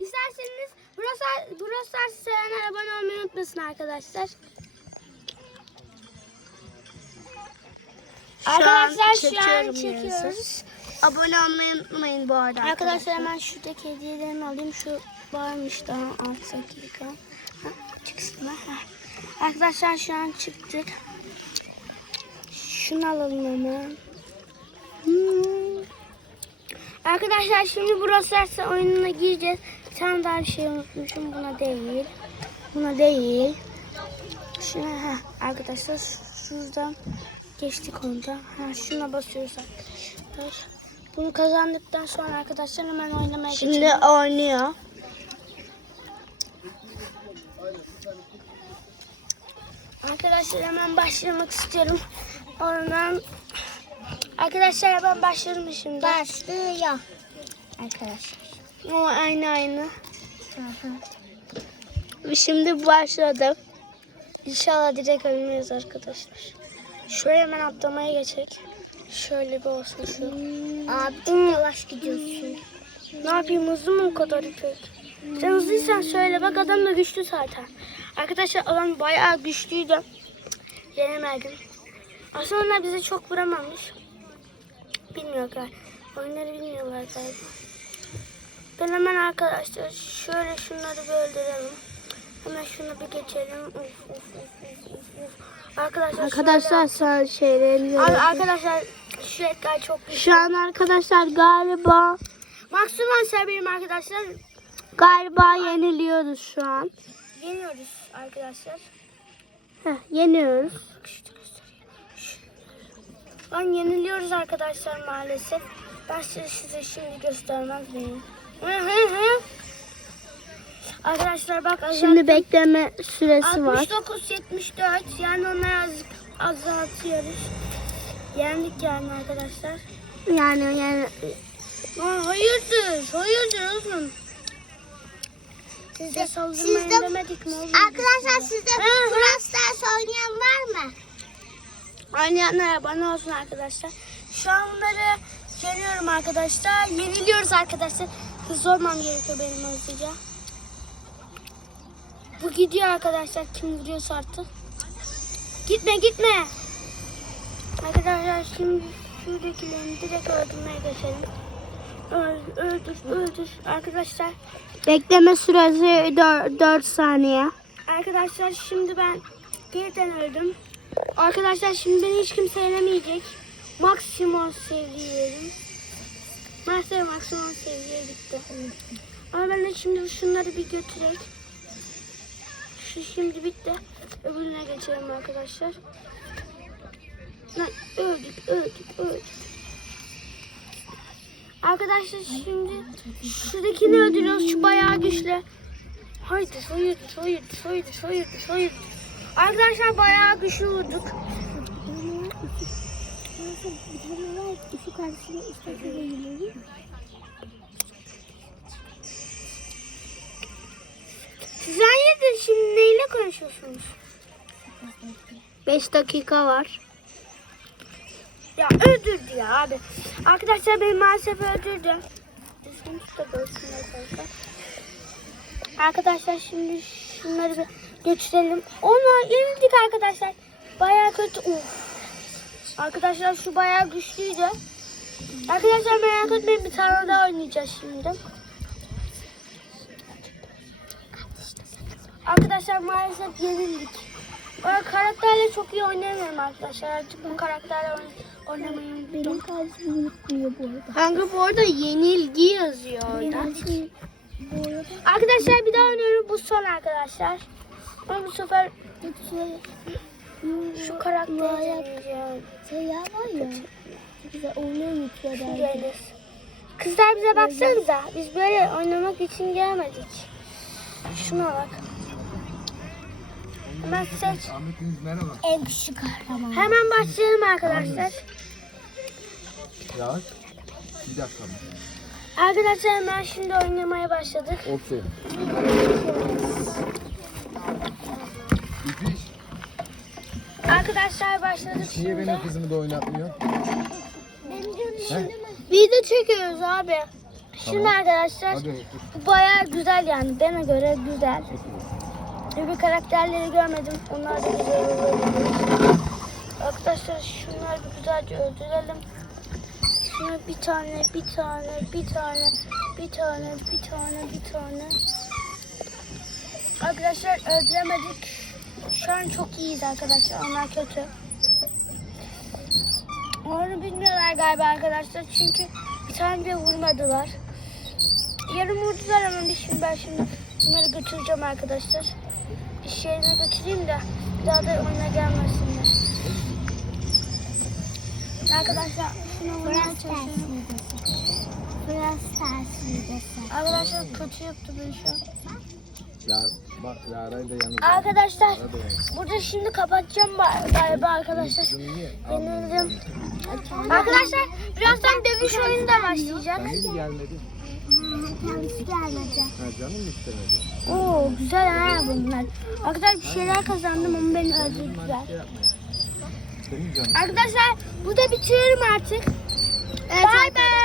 İsterseniz Brawl Stars sevenler abone olmayı unutmasın arkadaşlar. Arkadaşlar şu an çekiyoruz. Abone olmayı unutmayın bu arada. Arkadaşlar hemen şuradaki hediyelerimi alayım. Şu varmış daha 6 dakika. Ha, çıksınlar. Ha. Arkadaşlar şu an çıktık. Şunu alalım hemen. Hmm. Arkadaşlar şimdi burası oyununa gireceğiz. Tane daha şey unutmuşum. Buna değil. Buna değil. Şuna ha arkadaşlar şuradan geçtik onda. Ha şuna basıyoruz arkadaşlar. Bunu kazandıktan sonra arkadaşlar hemen oynamaya Şimdi geçelim. oynuyor. Arkadaşlar hemen başlamak istiyorum. Oradan Arkadaşlar ben başladım şimdi. Başlıyor. Arkadaşlar. O aynı aynı. Şimdi başladım. İnşallah direkt ölmeyiz arkadaşlar. Şuraya hemen atlamaya geçecek. Şöyle bir olsun şu. Abi çok yavaş gidiyorsun. Ne yapayım hızlı mı o kadar İpek? Sen hızlıysan söyle bak adam da güçlü zaten. Arkadaşlar adam bayağı güçlüydü. Yenemedim. Aslında onlar bize çok vuramamış. Bilmiyorlar. Oyunları bilmiyorlar galiba. Ben hemen arkadaşlar şöyle şunları bir öldürelim. Hemen şunu bir geçelim. Uf, uf, uf, uf, uf. Arkadaşlar, Arkadaşlar sen şeyleri Abi arkadaşlar şu etler çok güçlü. Şu an arkadaşlar galiba Maksimum seviyorum arkadaşlar. galiba yeniliyoruz şu an. Yeniyoruz arkadaşlar. Heh, yeniyoruz. Ben yeniliyoruz arkadaşlar maalesef. Ben size, size şimdi göstermez miyim? Arkadaşlar bak Şimdi bekleme süresi var. 69 74 yani onları azıcık azaltıyoruz. Yendik yani arkadaşlar. Yani yani Aa, hayırdır? Hayırdır oğlum? Size saldırmayın sizde- demedik mi oğlum? Arkadaşlar sizde. Brawl oynayan var mı? Oynayanlara bana olsun arkadaşlar. Şu an bunları yeniyorum arkadaşlar. Yeniliyoruz arkadaşlar. Olmam gerekiyor benim hızlıca. Bu gidiyor arkadaşlar. Kim vuruyorsa artık. Gitme gitme. Arkadaşlar şimdi şuradakilerini direkt öldürmeye geçelim. Öl, öldür öldür. Arkadaşlar Bekleme süresi 4, saniye. Arkadaşlar şimdi ben yeniden öldüm. Arkadaşlar şimdi beni hiç kimse yenemeyecek. Maksimum seviyeyim. Maalesef maksimum seviye gitti. Ama ben de şimdi şunları bir götürek. Şu şimdi bitti. Öbürüne geçelim arkadaşlar. Lan öldük, öldük, öldük. Arkadaşlar şimdi şuradakini öldürüyoruz. Şu bayağı güçlü. Haydi hayır hayır hayır hayır hayır. Arkadaşlar bayağı güçlü vurduk. Şu karşısında işte Siz hayırdır şimdi neyle konuşuyorsunuz? 5 dakika var. Ya öldürdü ya abi. Arkadaşlar beni maalesef öldürdü. Düzgün arkadaşlar. Arkadaşlar şimdi şunları bir götürelim. Ona yenildik arkadaşlar. Bayağı kötü. Uf. Arkadaşlar şu bayağı güçlüydü. Arkadaşlar merak etmeyin bir tane daha oynayacağız şimdi. Arkadaşlar maalesef yenildik. Ben karakterle çok iyi oynayamıyorum arkadaşlar. Artık bu karakterle oyn- oynamayı unuttum. kalbim yutmuyor bu arada. Kanka bu arada yenilgi yazıyor orada. Arkadaşlar bir daha oynuyorum. Bu son arkadaşlar. Ama bu sefer şu karakteri oynayacağım. Seyyar var ya. Bize oynuyor mutuyor Geliriz. Kızlar bize baksanıza. Biz böyle oynamak için gelmedik. Şuna bak. Hemen seç. En küçük kahraman. Hemen başlayalım arkadaşlar. Yavaş. Bir dakika. Arkadaşlar hemen şimdi oynamaya başladık. Okey. İpiş. Arkadaşlar başladık Niye şimdi. benim kızımı da oynatmıyor? He? Video çekiyoruz abi. Şimdi arkadaşlar Hadi. bu bayağı güzel yani bana göre güzel. Öbür karakterleri görmedim. Onlar da güzel oluyor. Arkadaşlar şunları bir güzelce öldürelim. Şuna bir tane, bir tane, bir tane, bir tane, bir tane, bir tane. Arkadaşlar öldüremedik. Şu an çok iyiyiz arkadaşlar. Onlar kötü. Onu bilmiyorlar galiba arkadaşlar. Çünkü bir tane bile vurmadılar. Yarım vurdular ama biz şimdi ben şimdi bunları götüreceğim arkadaşlar. İş yerine götüreyim de bir daha da oyuna gelmesinler. Arkadaşlar şunu vurmaya çalışıyorum. Stars videosu. Arkadaşlar kötü yaptı beni şu an. Ya, bak Lara'yı da yanında. Arkadaşlar Lara da yanında. burada şimdi kapatacağım ba- galiba arkadaşlar. Yenildim. Arkadaşlar birazdan dövüş oyunu da başlayacak. Sen niye gelmedin? Kendisi gelmedi. Ha canım mı istemedi? Oo güzel ha bunlar. Arkadaşlar bir şeyler kazandım ama beni öldürdüler. Arkadaşlar burada bitiriyorum artık. Bye bye.